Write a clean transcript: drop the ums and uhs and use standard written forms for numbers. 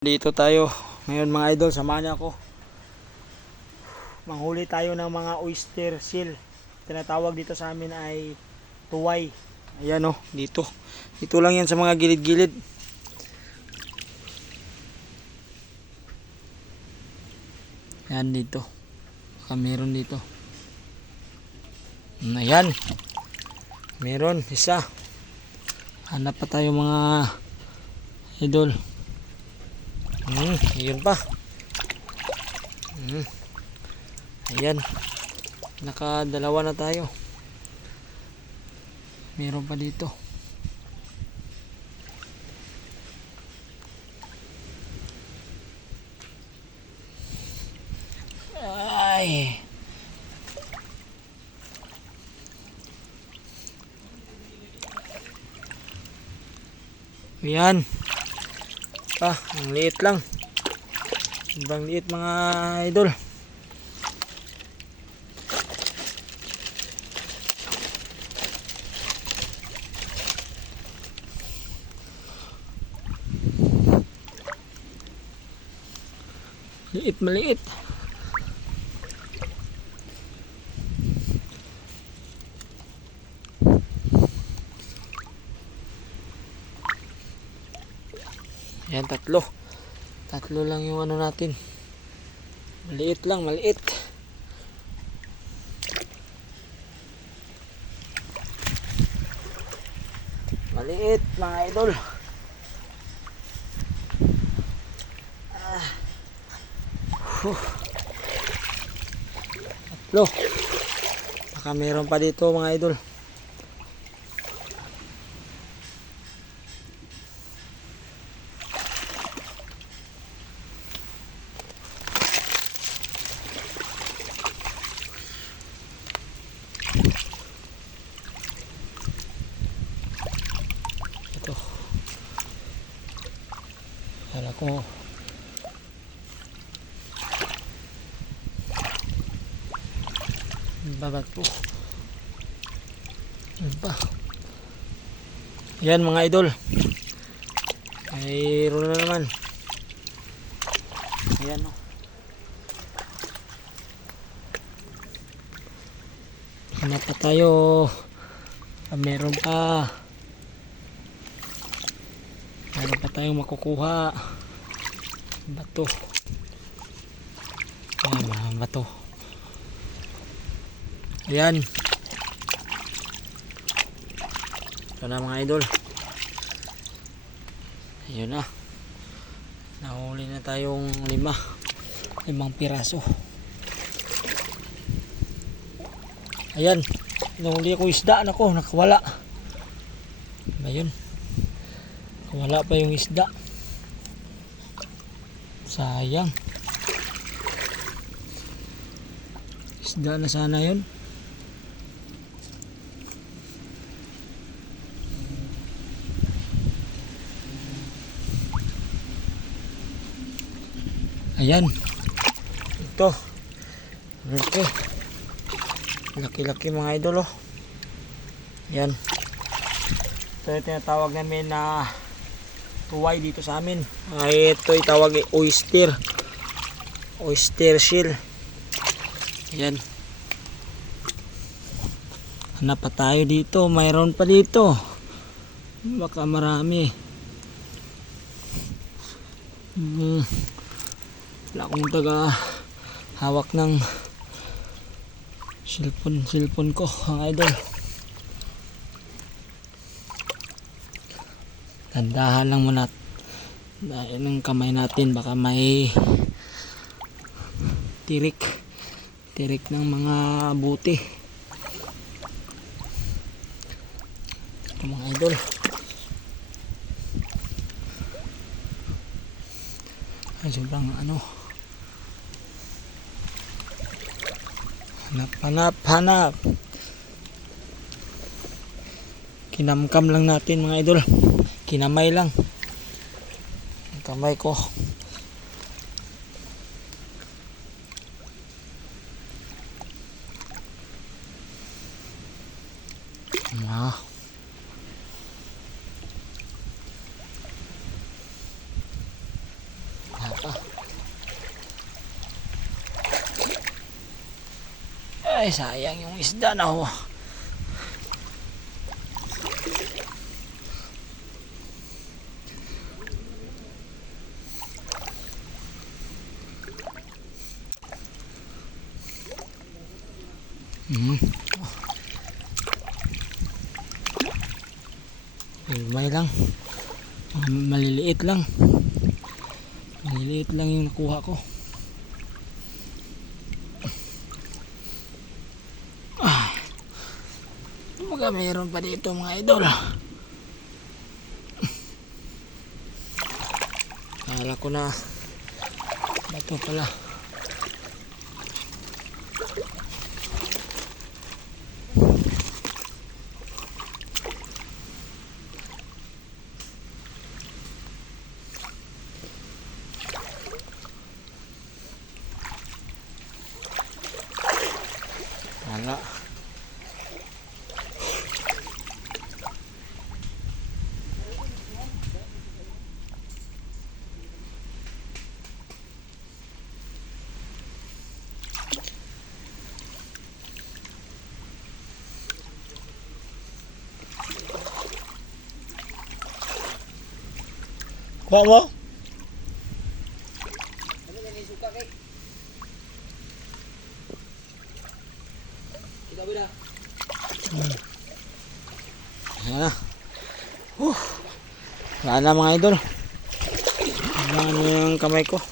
Dito tayo ngayon mga idol, samahan niyo ako. Manghuli tayo ng mga oyster seal. Tinatawag dito sa amin ay tuway. Ayan o, dito. Dito lang yan sa mga gilid-gilid. Ayan dito. Baka meron dito. Ayan. Meron, isa. Hanap pa tayo mga idol. Ayun pa. Ayan. Nakadalawa na tayo. Meron pa dito. Ay. Ayan. Ang liit lang. Sobrang liit mga idol. Maliit. Ayan, tatlo lang yung ano natin. Maliit lang, maliit mga idol. Tatlo. Baka meron pa dito mga idol. Ito. Kala ko babat po. Ano ba? Yan mga idol. Mayroon na naman. Ayan o. Hanap pa tayo. Meron pa tayong makukuha. Bato. Ayan, bato. Ayan. Ito na mga idol. Ayun na. Nahuli na tayong limang piraso. Ayan. Nahuli ako isda. Nako, nakawala. Ayun. Wala pa yung isda. Sayang. Isda na sana yun. Ayan. Ito. Okay. Laki-laki mga idol oh. Ayan. Ito yung tinatawag namin na tuway dito sa amin. Ito yung tawag oyster. Oyster seal. Ayan. Hanap pa tayo dito. Mayroon pa dito. Baka marami. Wala akong taga hawak ng cellphone ko ang idol. Tandahan lang muna dahil ng kamay natin, baka may tirik ng mga buti. Ito mga idol. Ay, sobrang ano, hanap. Kinamkam lang natin mga idol. Kinamay lang ang kamay ko. Ay, sayang yung isda na ho. May lang. Maliliit lang. Maliliit lang yung nakuha ko. Mga meron pa dito mga idol. Kala ko na bato pala. Wala. Kuha mo? Ano na yung suka kay? Ikaw ba na? Ayan na. Wala na mga idol. Wala na yung kamay ko.